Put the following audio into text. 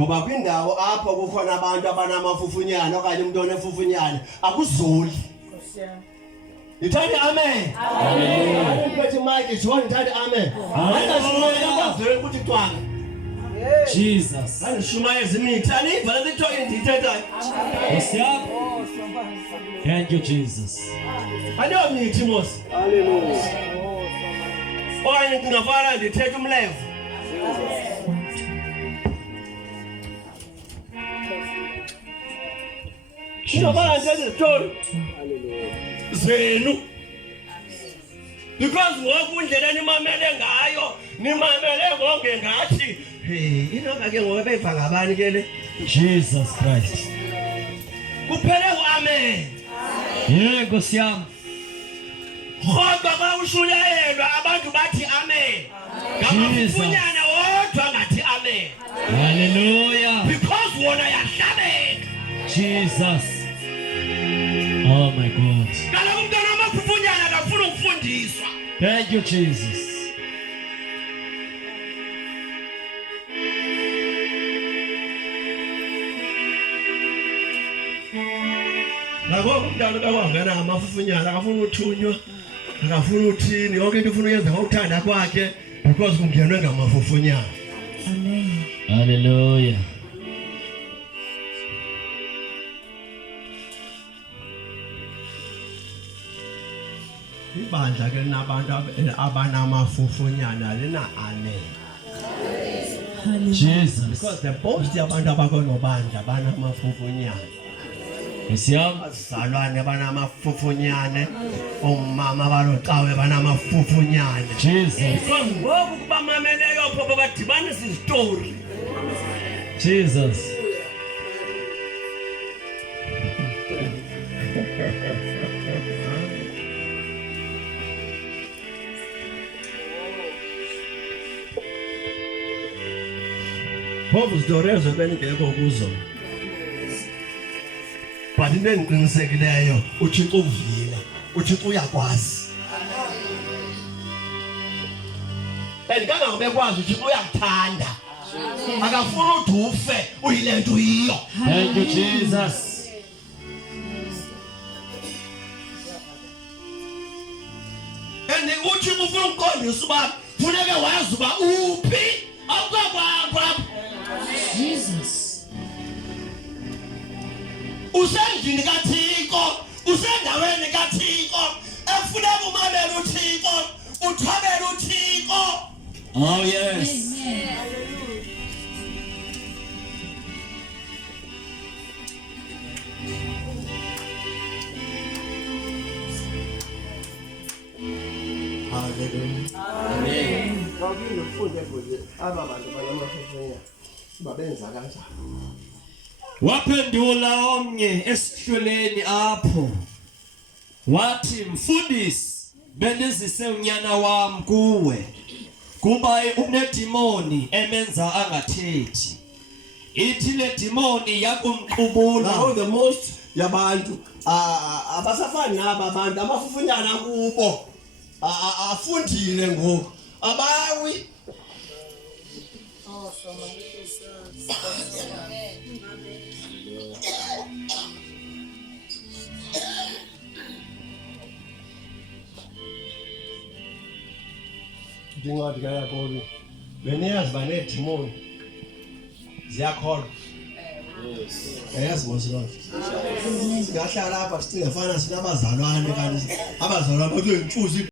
Ngoba kwindawo apho kukhona abantu abanamafufunyana okanye umuntu onefufunyana akuzuli. Ithandi amen. Amen. Uphethe mic John ithandi amen. Ayashumayela ukuthi twanga. Jesus. Ayashumayela izimithi aniva lento endiyithethayo. Osiyapho. Thank you Jesus. Aniyo mithi mosi. Hallelujah. Okanye kungafana ndithethe umlevo. Kungafana ndithethe story. Zenu. Because ngoku indlela nimamele ngayo, nimamele ngonke ngathi, hey, inoba ke ngoba beyiva ngabani ke le? Jesus Christ. Kuphele amen. Yebo Nkosi yami. Kodwa xa ushuyayelwa abantu bathi amen. Ngabafunyana wodwa ngathi amen. Hallelujah. Because wona yahlabeka. Jesus. Oh my God. Kaloku umntwana amafufunyana akafuna ukufundiswa. Thank you Jesus. Ngoba umntwana kakwangena ngamafufunyana akafuna uthunywa, akafuna uthini, yonke into ufuna uyenza ngokuthanda kwakhe because kungenwe ngamafufunyana. Amen. Hallelujah. Ibandla ke linabantu abanamafufunyana lina amen. Jesus. Because the most yabantu abakonobandla banamafufunyana. Nkosi yami. Abazalwane banamafufunyane, omama balocawe banamafufunyane. Jesus. Because ngoku kubamameleyo phobo badibanisa istory. Jesus. Phobo zidorezo beningekho kuzo. But into endiqinisekileyo uThixo uvile, uThixo uyakwazi. Kanti bekwazi uThixo uyakuthanda. Akafuna ukuthi ufe uyile nto uyiyo. Thank you Jesus. And uThixo ufuna ukuqondisa uba funeke wazi uba uphi awukakwakho. Jesus. Usendlini kaThixo, usendaweni kaThixo, efuneka umamele uThixo, uthobele uThixo. Oh yes. Hallelujah. Amen. Ngakho ufunde futhi aba bantu banamafufunyana babenza kanjani? Waphendula omnye esihlweleni apho. Wathi mfundisi, bendizise unyana wami kuwe. Kuba unedimoni emenza angathethi. Ithi le demoni yakumqubula. Now the most yabantu abasafani naba abantu amafufunyana kubo. Afundile ngoku. Abawi. Ndingathi kayakholwa. Beniyazi banedimoni ziyakholwa. Yes, mosilo. Singahlala lapha singafana sinabazalwane kanti abazalwane bathi imfuzi